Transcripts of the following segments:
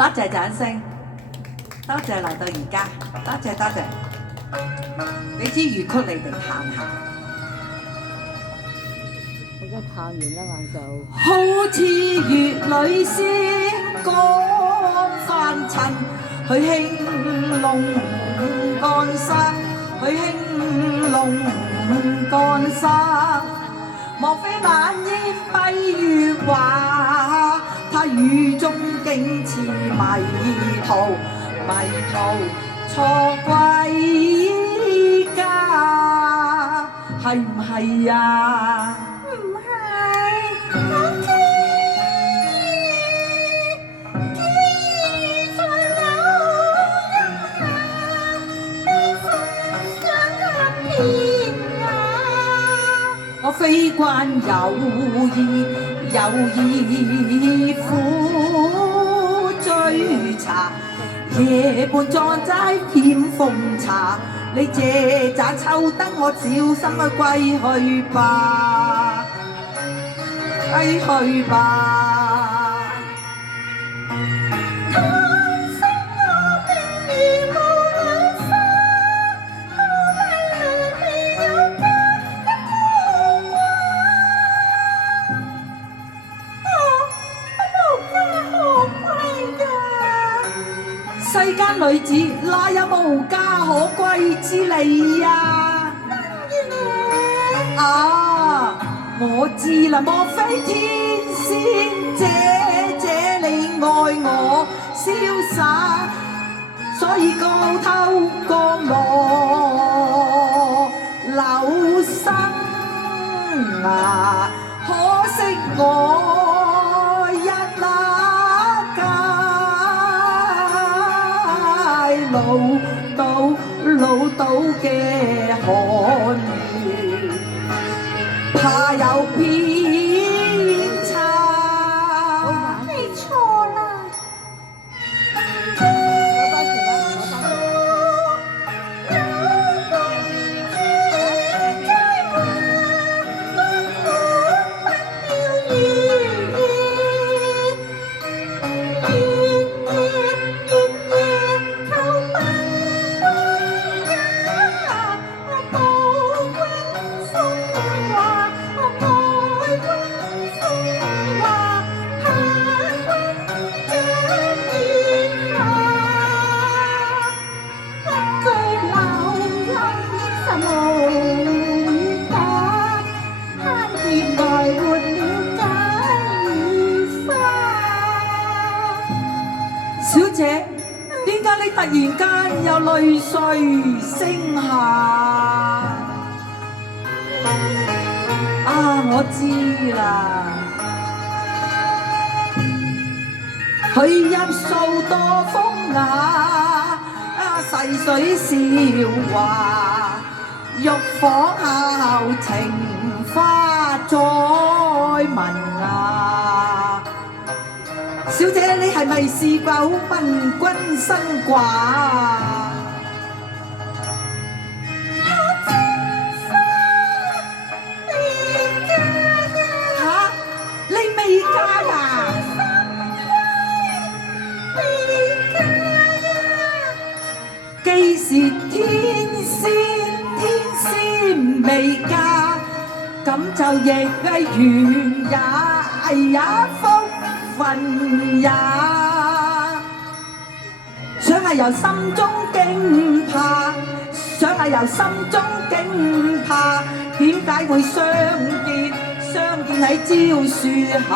多謝掌聲，多謝嚟到而家，多謝多謝。俾支粵曲你哋彈下。我而家彈完啦嘛就。好似月裏星光凡塵，去興隆乾沙，去興隆乾沙。莫非晚煙蔽月華，他雨中竟似迷途，迷途錯歸家，係唔係呀？唔係，我知天在柳蔭下，悲風想探天涯。我非慣有意苦追查，夜半裝齋添風茶。你借盞秋燈，我小心去歸去吧，歸去吧。世間女子哪有無家可歸之理呀？啊，我知啦，莫非天仙姐姐你愛我瀟灑，所以高偷降我留生啊！可惜我一老到嘅寒雨，怕有偏差。你錯啦。小姐，點解你突然間有淚水聲下？啊，我知啦，佢入數多風雅，細水笑話，玉房後情花再聞啊！小姐，你係咪試過問君身掛？嚇，你未嫁呀？既是天仙未嫁，咁就亦係緣也福分也，想係由心中驚怕，想係由心中驚怕，點解會相見喺蕉樹下？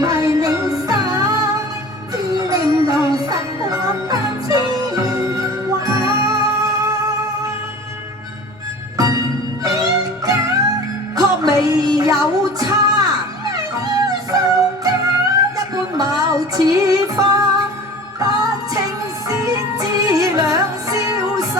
為你灑，只令我失落單牽掛。確未有差，一般貌似花，但情先知兩瀟灑。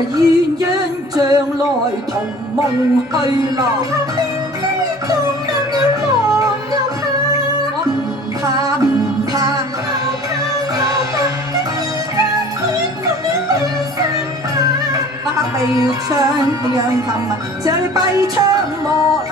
鴛鴦將來同夢去咯。我唔怕唔怕，百臂槍讓琴啊，這閉槍莫